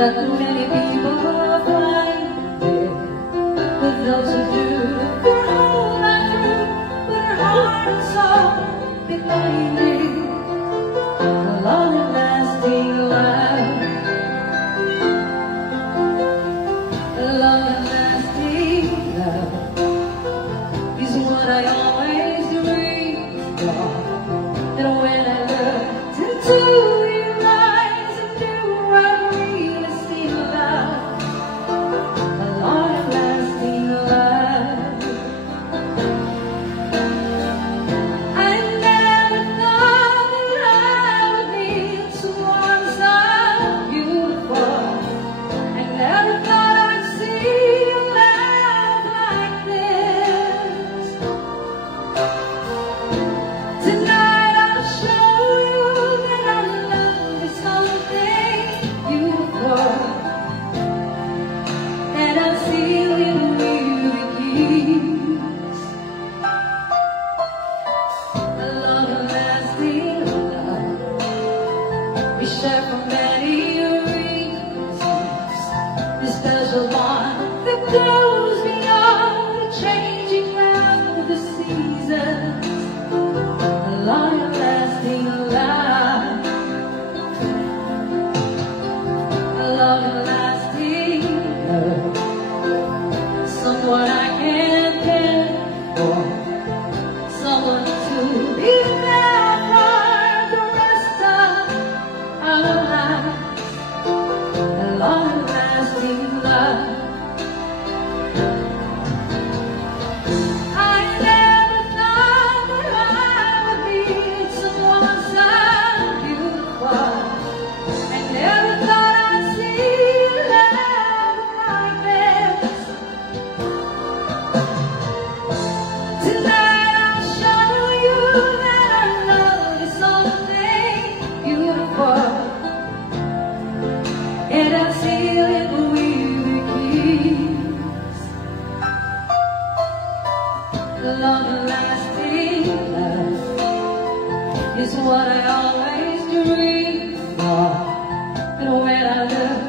Not many people find it, but those who do, their whole life through, put her heart and soul behind it. A long and lasting love, a long and lasting love is what I always dreamed of. And when I looked into your eyes, I knew I really seen love, a long and lasting love. I never thought that I would meet someone so beautiful. I never thought I'd see you laugh like this. Tonight I'll show you that our love is something beautiful, and I'll seal it with a kiss. A long and lasting love we share for many reasons, the special one that goes beyond the changing of the seasons. A long and lasting love, a long and lasting love, someone I can care for, someone to be there for the rest of our lives. A long and lasting love. I never thought that I would meet someone so beautiful. I never thought I'd see love like this. Tonight I'll show you that our love is something beautiful, and I'll seal it with a kiss. A long and lasting love is what I always dreamed of, and when I look